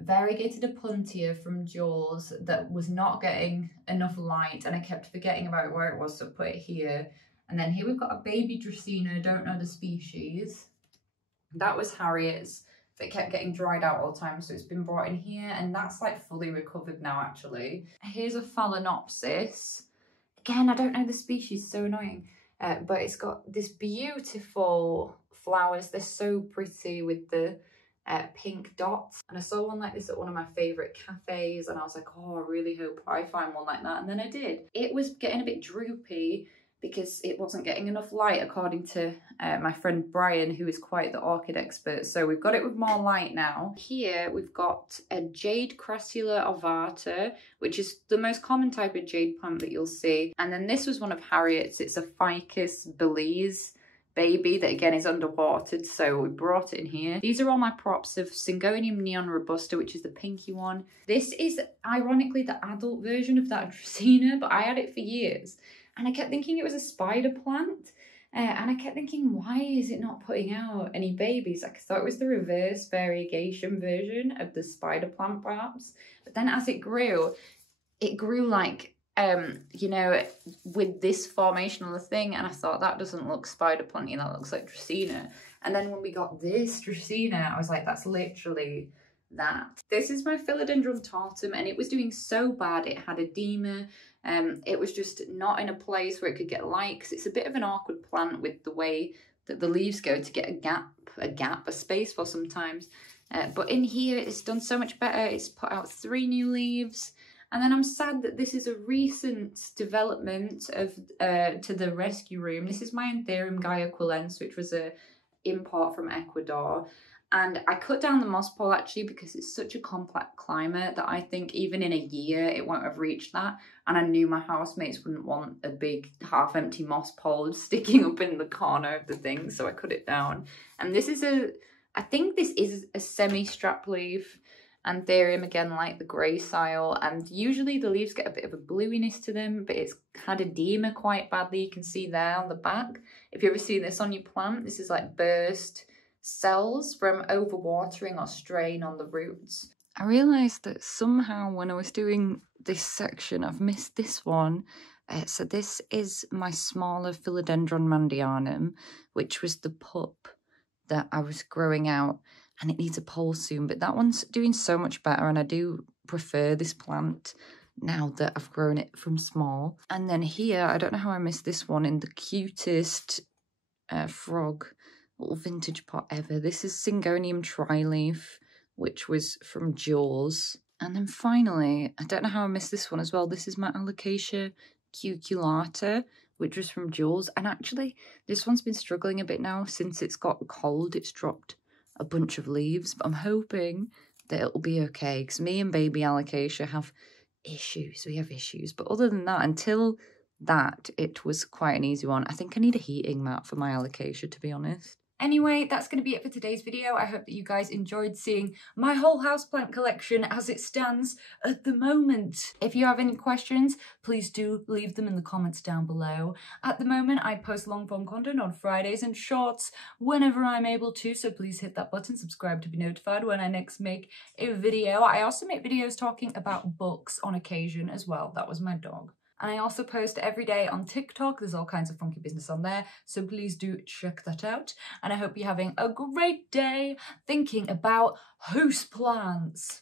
variegated opuntia from Jules that was not getting enough light, and I kept forgetting about where it was, so I put it here. And then here we've got a baby Dracaena, don't know the species. That was Harriet's, that kept getting dried out all the time, so it's been brought in here, and that's like fully recovered now actually. Here's a Phalaenopsis. Again, I don't know the species, so annoying. But it's got this beautiful flowers. They're so pretty with the pink dots. And I saw one like this at one of my favourite cafes, and I was like, oh, I really hope I find one like that. And then I did. It was getting a bit droopy because it wasn't getting enough light, according to my friend Brian, who is quite the orchid expert. So we've got it with more light now. Here we've got a Jade Crassula ovata, which is the most common type of jade plant that you'll see. And then this was one of Harriet's. It's a Ficus Belize baby that again is underwatered, so we brought it in here. These are all my props of Syngonium neon robusta, which is the pinky one. This is ironically the adult version of that Dracaena, but I had it for years. And I kept thinking it was a spider plant. And I kept thinking, why is it not putting out any babies? Like, I thought it was the reverse variegation version of the spider plant, perhaps. But then as it grew like, you know, with this formation on the thing. And I thought, that doesn't look spider planty, that looks like Dracaena. And then when we got this Dracaena, I was like, that's literally that. This is my Philodendron tortum, and it was doing so bad. It had edema. It was just not in a place where it could get light, because it's a bit of an awkward plant with the way that the leaves go to get a space for sometimes. But in here, it's done so much better. It's put out 3 new leaves. And then I'm sad that this is a recent development of to the rescue room. This is my Anthurium guaiaquilens, which was a import from Ecuador. And I cut down the moss pole actually because it's such a complex climate that I think even in a year it won't have reached that. And I knew my housemates wouldn't want a big half-empty moss pole sticking up in the corner of the thing, so I cut it down. And this is I think this is a semi-strap leaf Anthurium, again like the gracile, and usually the leaves get a bit of a bluiness to them, but it's had edema quite badly. You can see there on the back. If you ever see this on your plant, this is like burst cells from overwatering or strain on the roots. I realised that somehow when I was doing this section, I've missed this one. So this is my smaller Philodendron mandianum, which was the pup that I was growing out, and it needs a pole soon, but that one's doing so much better, and I do prefer this plant now that I've grown it from small. And then here, I don't know how I missed this one in the cutest frog little vintage pot ever. This is Syngonium tri-leaf, which was from Jules. And then finally, I don't know how I missed this one as well. This is my Alocasia cuculata, which was from Jules. And actually, this one's been struggling a bit now since it's got cold. It's dropped a bunch of leaves, but I'm hoping that it'll be okay, because me and baby Alocasia have issues. We have issues. But other than that, until that, it was quite an easy one. I think I need a heating mat for my Alocasia, to be honest. Anyway, that's going to be it for today's video. I hope that you guys enjoyed seeing my whole houseplant collection as it stands at the moment. If you have any questions, please do leave them in the comments down below. At the moment, I post long form content on Fridays and shorts whenever I'm able to, so please hit that button, subscribe to be notified when I next make a video. I also make videos talking about books on occasion as well. That was my dog. And I also post every day on TikTok. There's all kinds of funky business on there, so please do check that out. And I hope you're having a great day thinking about houseplants.